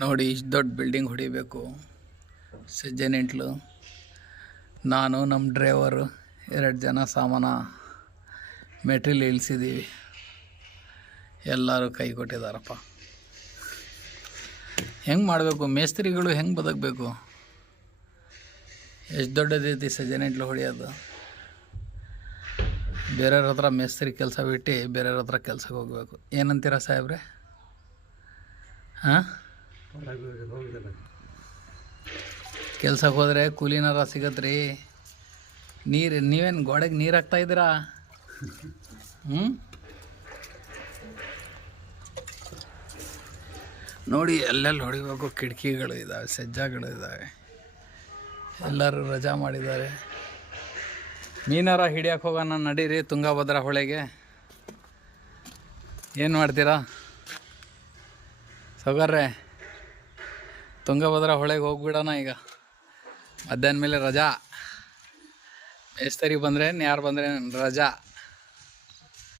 ನೋಡಿ ಇಷ್ಟು ದೊಡ್ಡ ಬಿಲ್ಡಿಂಗ್ ಹೊಡಿಬೇಕು. ಸಜ್ಜನೆಂಟ್ಲು ನಾನು ನಮ್ಮ ಡ್ರೈವರು 2 ಜನ ಸಾಮಾನ ಮೆಟೀರಿಯಲ್ ಇಳಿಸಿದ್ದೀವಿ. ಎಲ್ಲರೂ ಕೈ ಕೊಟ್ಟಿದ್ದಾರಪ್ಪ. ಹೆಂಗೆ ಮಾಡಬೇಕು ಮೇಸ್ತ್ರಿಗಳು, ಹೆಂಗೆ ಬದುಕಬೇಕು? ಎಷ್ಟು ದೊಡ್ಡದೈತಿ ಸಜ್ಜನೆಂಟ್ಲು ಹೊಡೆಯೋದು. ಬೇರೆಯವ್ರ ಹತ್ರ ಮೇಸ್ತ್ರಿ ಕೆಲಸ ಬಿಟ್ಟು ಬೇರೆಯವ್ರ ಹತ್ರ ಕೆಲ್ಸಕ್ಕೆ ಹೋಗಬೇಕು. ಏನಂತೀರ ಸಾಹೇಬ್ರೆ? ಹಾಂ, ಕೆಲ್ಸಕ್ಕೆ ಹೋದರೆ ಕೂಲಿನಾರ ಸಿಗತ್ರಿ. ನೀವೇನು ಗೋಡೆಗೆ ನೀರು ಹಾಕ್ತಾಯಿದ್ದೀರಾ? ನೋಡಿ ಎಲ್ಲೆಲ್ಲಿ ಹೊಡಿಬೇಕು. ಕಿಟಕಿಗಳು ಇದ್ದಾವೆ, ಸಜ್ಜಾಗಳು ಇದ್ದಾವೆ. ಎಲ್ಲರೂ ರಜಾ ಮಾಡಿದ್ದಾರೆ. ಮೀನಾರ ಹಿಡಿಯೋಕೆ ಹೋಗೋಣ ನಡೀರಿ ತುಂಗಭದ್ರಾ ಹೊಳೆಗೆ. ಏನು ಮಾಡ್ತೀರಾ ಸೌಕರ್ರೆ? ತುಂಗಭದ್ರಾ ಹೊಳೆಗೆ ಹೋಗ್ಬಿಡೋಣ ಈಗ. ಮಧ್ಯಾಹ್ನ ಮೇಲೆ ರಜಾ. ಮೇಸ್ತರಿ ಬಂದರೆ ಯಾರು ಬಂದರೆ ರಜಾ.